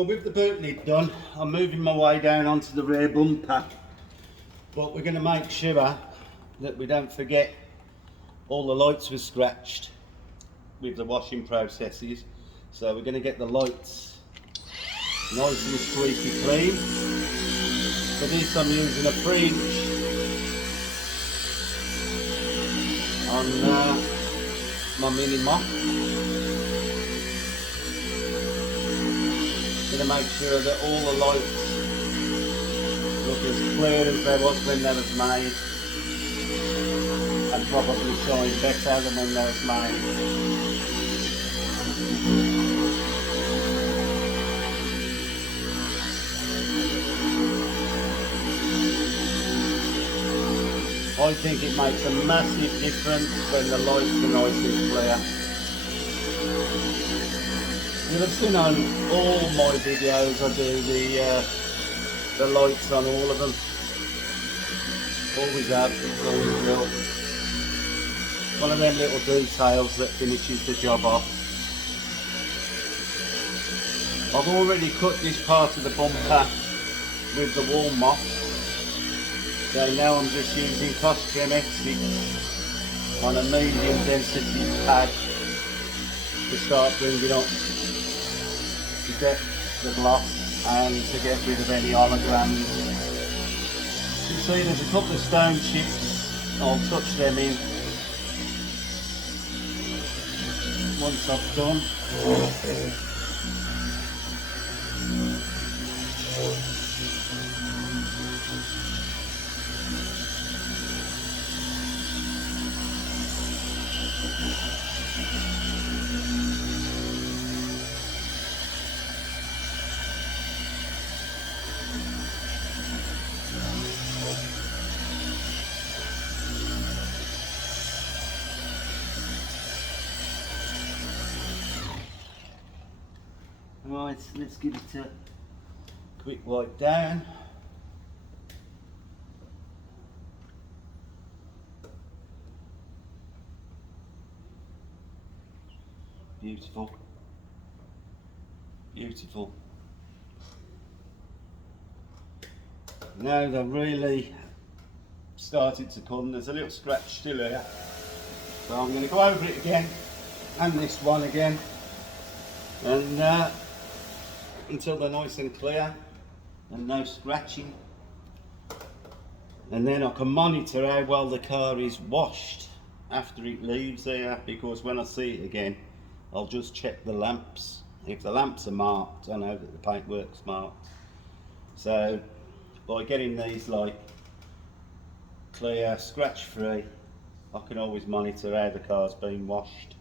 Well, with the boot lid done, I'm moving my way down onto the rear bumper, but we're going to make sure that we don't forget all the lights were scratched with the washing processes, so we're going to get the lights nice and squeaky clean. For this I'm using a 3" on my mini mop. Going to make sure that all the lights look as clear as they was when they was made, and probably shine better than when they was made. I think it makes a massive difference when the lights are nice and clear. You'll have seen on all my videos I do the lights on all of them. Always have, always will. One of them little details that finishes the job off. I've already cut this part of the bumper with the wall mop. So now I'm just using Costume X6 on a medium density pad to start bringing up, to get the gloss and to get rid of any holograms. You can see there's a couple of stone chips. I'll touch them in once I've done. Right, let's give it a quick wipe down. Beautiful. Beautiful. Now they've really started to come. There's a little scratch still here. So I'm going to go over it again, and this one again, and until they're nice and clear and no scratching, and then I can monitor how well the car is washed after it leaves here, because when I see it again I'll just check the lamps. If the lamps are marked, I know that the paintwork's marked. So by getting these like clear, scratch free, I can always monitor how the car's been washed.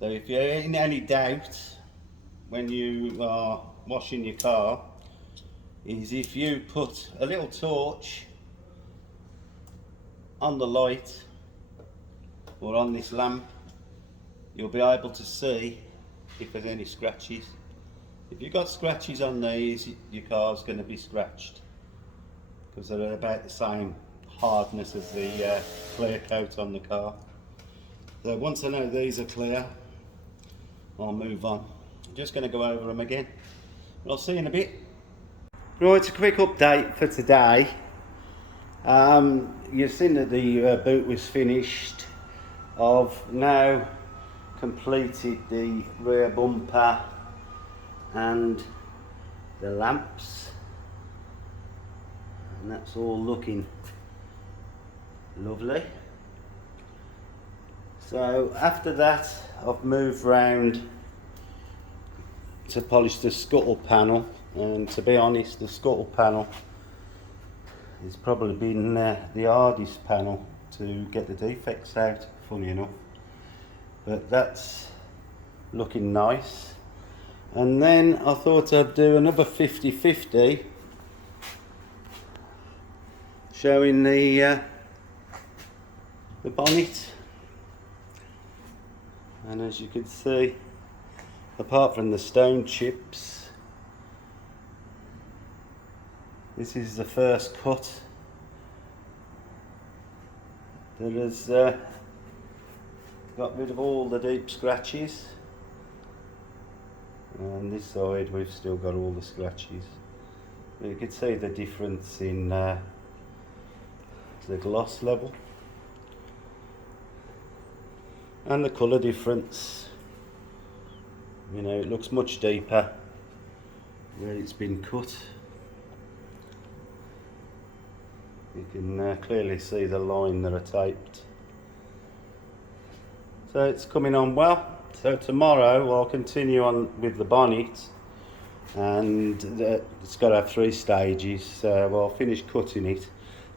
So if you're in any doubt when you are washing your car, is if you put a little torch on the light or on this lamp, you'll be able to see if there's any scratches. If you've got scratches on these, your car's going to be scratched, because they're about the same hardness as the clear coat on the car. So once I know these are clear, I'll move on. I'm just going to go over them again. I'll see you in a bit. Right, a quick update for today. You've seen that the boot was finished. I've now completed the rear bumper and the lamps, and that's all looking lovely. So after that I've moved round to polish the scuttle panel, and to be honest, the scuttle panel has probably been the hardest panel to get the defects out, funny enough, but that's looking nice. And then I thought I'd do another 50-50 showing the bonnet, and as you can see, apart from the stone chips, this is the first cut that has got rid of all the deep scratches. And this side we've still got all the scratches. But you can see the difference in the gloss level and the colour difference. You know, it looks much deeper where it's been cut. You can clearly see the line that are taped. So it's coming on well. So tomorrow I'll continue on with the bonnet, and it's got to have 3 stages. So I'll finish cutting it.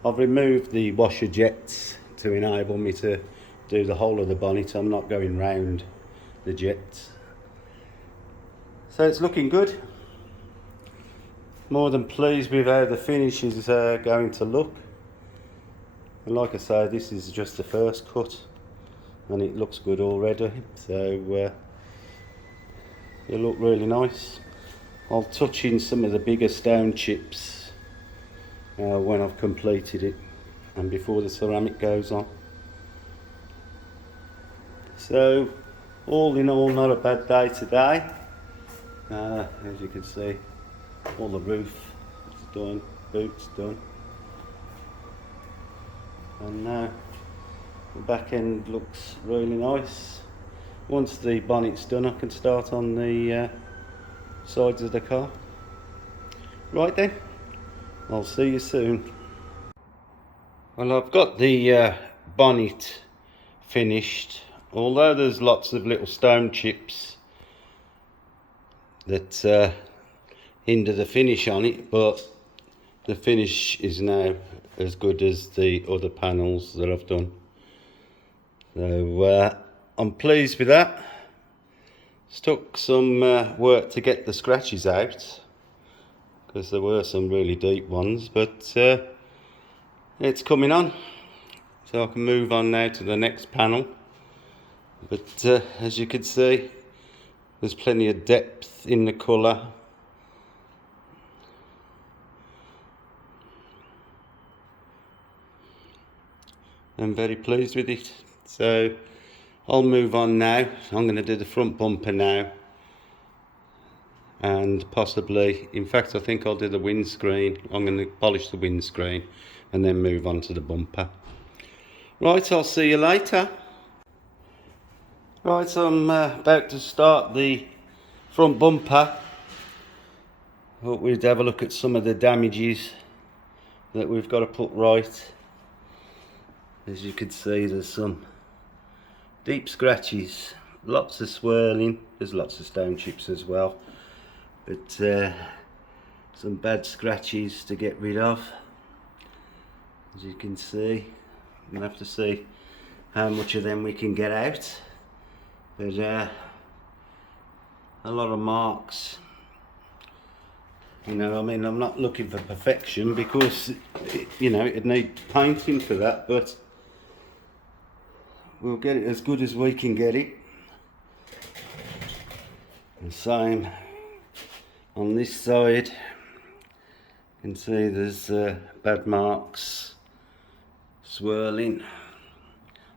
I've removed the washer jets to enable me to do the whole of the bonnet. I'm not going round the jets. So it's looking good. More than pleased with how the finish is going to look. And like I say, this is just the first cut and it looks good already. So it look really nice. I'll touch in some of the bigger stone chips when I've completed it and before the ceramic goes on. So all in all, not a bad day today. As you can see, all the roof is done, boots done, and now the back end looks really nice. Once the bonnet's done, I can start on the sides of the car. Right then, I'll see you soon. Well, I've got the bonnet finished, although there's lots of little stone chips that hinder the finish on it, but the finish is now as good as the other panels that I've done. So I'm pleased with that. It took some work to get the scratches out because there were some really deep ones, but it's coming on, so I can move on now to the next panel. But as you can see, there's plenty of depth in the colour. I'm very pleased with it. So I'll move on now. I'm going to do the front bumper now, and possibly, in fact I think I'll do the windscreen. I'm going to polish the windscreen and then move on to the bumper. Right, I'll see you later. Right, so I'm about to start the front bumper. Thought we'd have a look at some of the damages that we've got to put right. As you can see, there's some deep scratches, lots of swirling, there's lots of stone chips as well, but some bad scratches to get rid of. As you can see, we'll have to see how much of them we can get out, but a lot of marks. You know, I mean, I'm not looking for perfection because, you know, it'd need painting for that, but we'll get it as good as we can get it. The same on this side. You can see there's bad marks, swirling,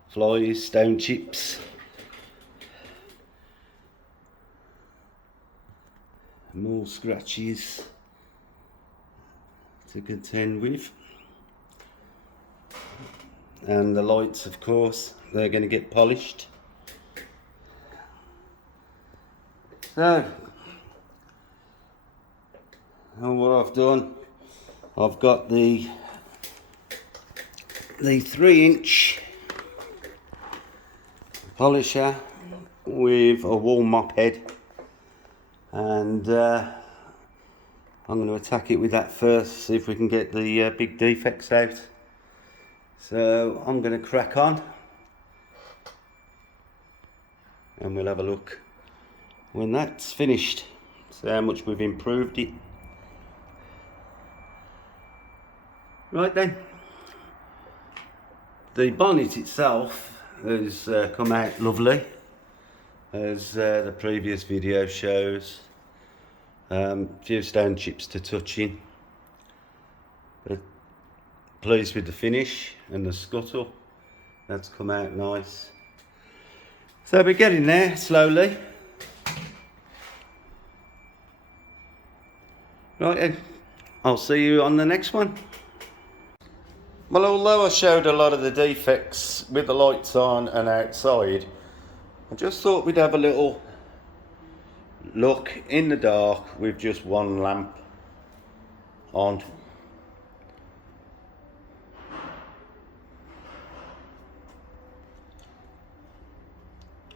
flies, stone chips. More scratches to contend with. And the lights, of course, they're going to get polished. So, and what I've done, I've got the 3-inch polisher with a wall mop head, and I'm going to attack it with that first, see if we can get the big defects out. So I'm going to crack on and we'll have a look when that's finished, see how much we've improved it. Right then, the bonnet itself has come out lovely, as the previous video shows. Few stone chips to touch in, but pleased with the finish, and the scuttle, that's come out nice. So we're getting there slowly. Right then, I'll see you on the next one. Well, although I showed a lot of the defects with the lights on and outside, I just thought we'd have a little look in the dark with just one lamp on.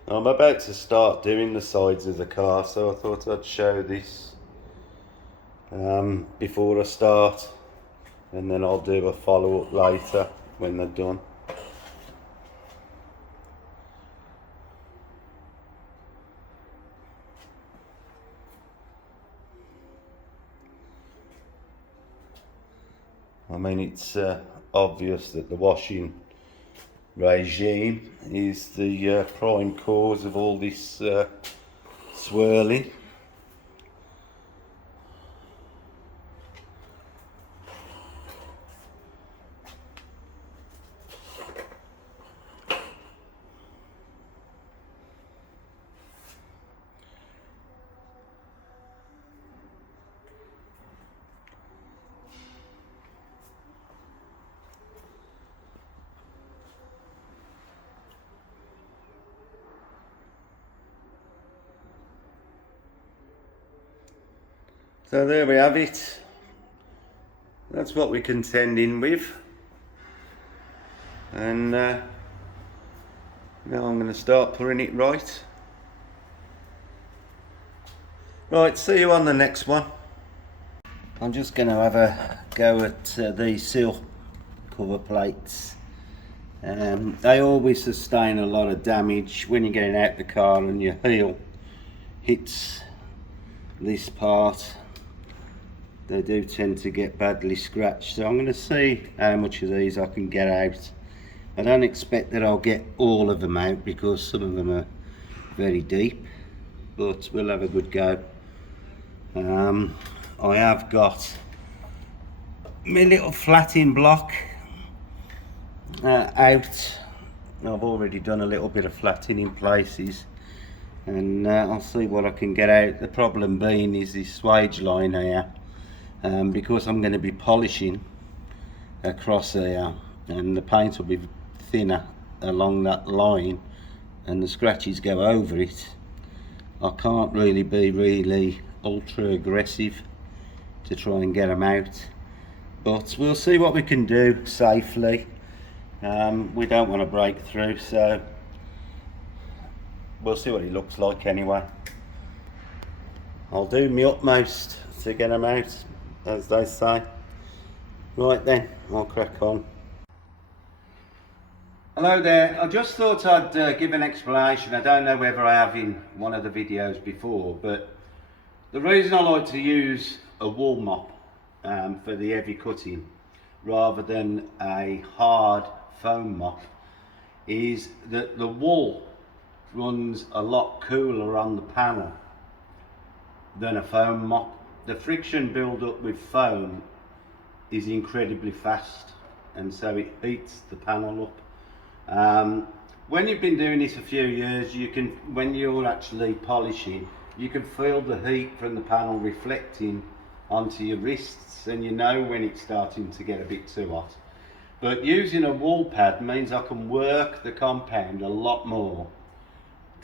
I'm about to start doing the sides of the car, so I thought I'd show this before I start, and then I'll do a follow-up later when they're done. I mean, it's obvious that the washing regime is the prime cause of all this swirling. So there we have it. That's what we're contending with. And now I'm going to start putting it right. Right, see you on the next one. I'm just going to have a go at these sill cover plates. They always sustain a lot of damage when you're getting out the car and your heel hits this part. They do tend to get badly scratched, so I'm going to see how much of these I can get out. I don't expect that I'll get all of them out because some of them are very deep, but we'll have a good go. I have got my little flatting block out. I've already done a little bit of flatting in places, and I'll see what I can get out. The problem being is this swage line here. Because I'm going to be polishing across here and the paint will be thinner along that line and the scratches go over it, I can't really be ultra aggressive to try and get them out, but we'll see what we can do safely. We don't want to break through, so we'll see what it looks like anyway. I'll do my utmost to get them out, as they say. Right then, I'll crack on. Hello there, I just thought I'd give an explanation. I don't know whether I have in one of the videos before, but the reason I like to use a wool mop for the heavy cutting rather than a hard foam mop is that the wool runs a lot cooler on the panel than a foam mop. The friction build up with foam is incredibly fast, and so it heats the panel up. When you've been doing this a few years, you can, when you're actually polishing, you can feel the heat from the panel reflecting onto your wrists, and you know when it's starting to get a bit too hot. But using a wool pad means I can work the compound a lot more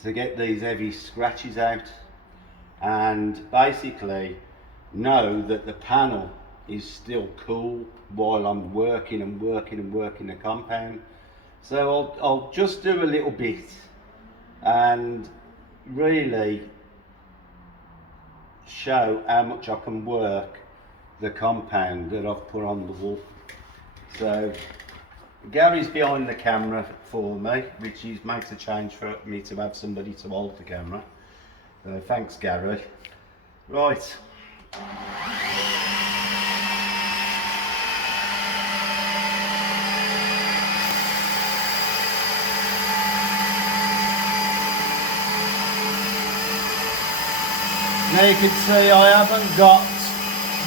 to get these heavy scratches out, and basically know that the panel is still cool while I'm working the compound. So I'll just do a little bit and really show how much I can work the compound that I've put on the wool. So Gary's behind the camera for me, which makes a change for me to have somebody to hold the camera. So thanks, Gary. Right. Now you can see I haven't got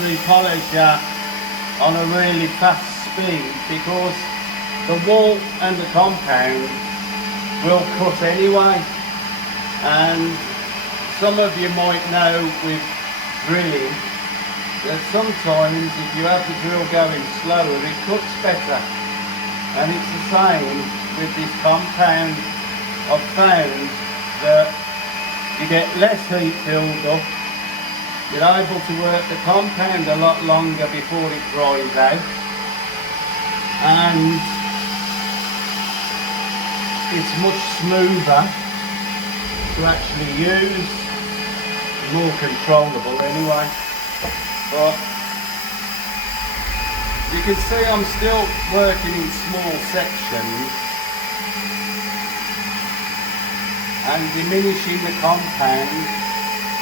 the polisher on a really fast speed because the wool and the compound will cut anyway, and some of you might know with drilling that sometimes if you have the drill going slower, it cuts better. And it's the same with this compound. I've found that you get less heat build up. You're able to work the compound a lot longer before it dries out. And it's much smoother to actually use, more controllable anyway. But you can see I'm still working in small sections and diminishing the compound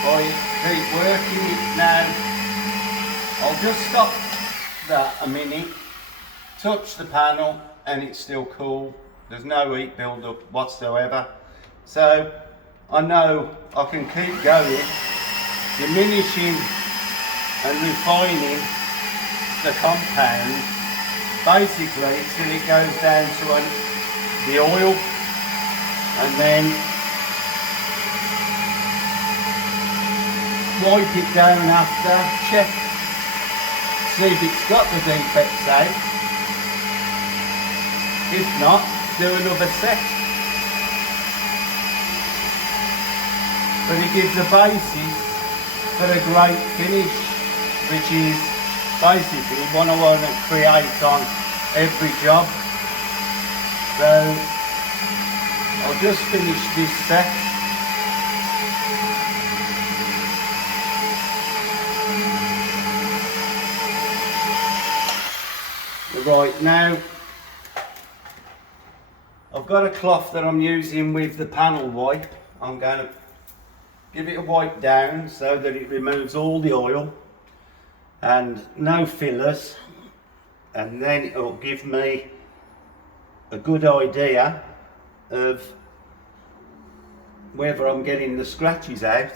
by keep working it now. I'll just stop that a minute, touch the panel, and it's still cool. There's no heat build up whatsoever. So I know I can keep going, diminishing and refining the compound basically till it goes down to the oil, and then wipe it down after, check, see if it's got the defects out. If not, do another set. But it gives a basis for a great finish, which is basically what I want to create on every job. So I'll just finish this set. Right, now I've got a cloth that I'm using with the panel wipe. I'm going to give it a wipe down so that it removes all the oil and no fillers, and then it'll give me a good idea of whether I'm getting the scratches out.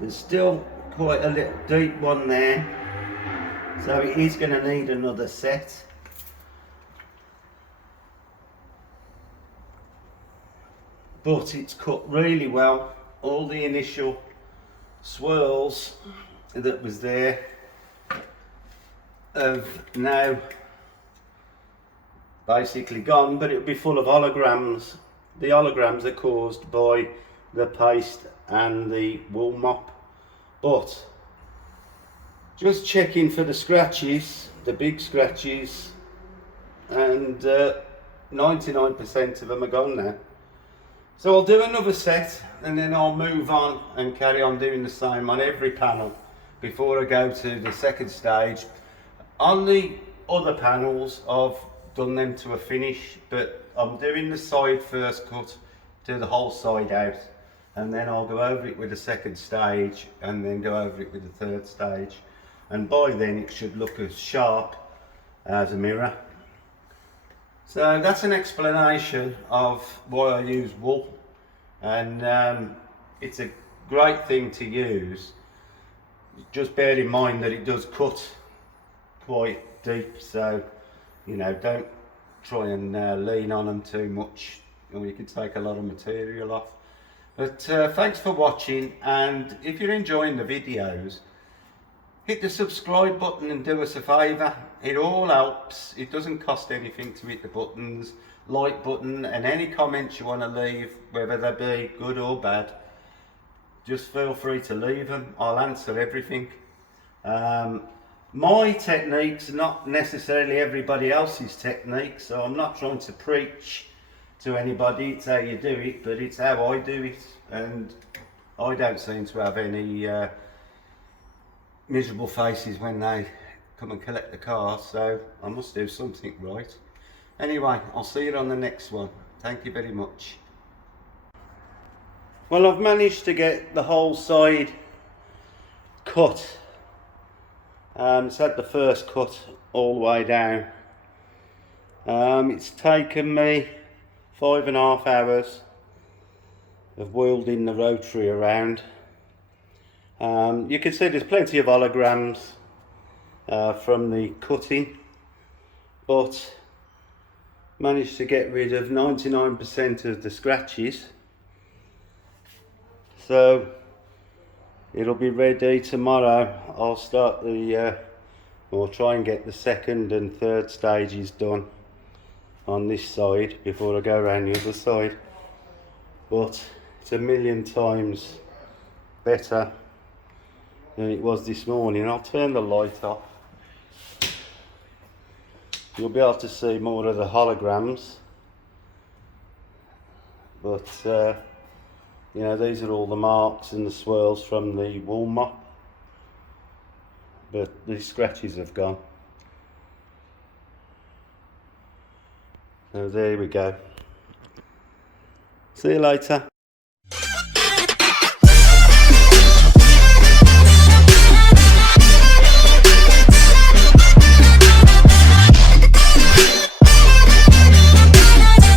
There's still quite a little deep one there, so it is going to need another set. But it's cut really well. All the initial swirls that was there have now basically gone, but it'll be full of holograms. The holograms are caused by the paste and the wool mop. But just checking for the scratches, the big scratches, and 99% of them are gone now. So I'll do another set and then I'll move on and carry on doing the same on every panel before I go to the second stage. On the other panels I've done them to a finish, but I'm doing the side first cut, do the whole side out, and then I'll go over it with the second stage and then go over it with the third stage, and by then it should look as sharp as a mirror. So that's an explanation of why I use wool, and it's a great thing to use. Just bear in mind that it does cut quite deep, so you know, don't try and lean on them too much, or you can take a lot of material off. But thanks for watching, and if you're enjoying the videos, hit the subscribe button and do us a favour. It all helps. It doesn't cost anything to hit the buttons, like button, and any comments you want to leave, whether they be good or bad, just feel free to leave them. I'll answer everything. My technique's not necessarily everybody else's technique, so I'm not trying to preach to anybody. It's how you do it, but it's how I do it, and I don't seem to have any miserable faces when they come and collect the car, so I must do something right. Anyway, I'll see you on the next one. Thank you very much. Well, I've managed to get the whole side cut. It's had the first cut all the way down. It's taken me 5.5 hours of wielding the rotary around. You can see there's plenty of holograms from the cutting, but managed to get rid of 99% of the scratches. So it'll be ready tomorrow. I'll start the or try and get the second and third stages done on this side before I go around the other side. But it's a million times better than it was this morning. I'll turn the light off. You'll be able to see more of the holograms. But you know, these are all the marks and the swirls from the wool mop. But the scratches have gone. So there we go. See you later.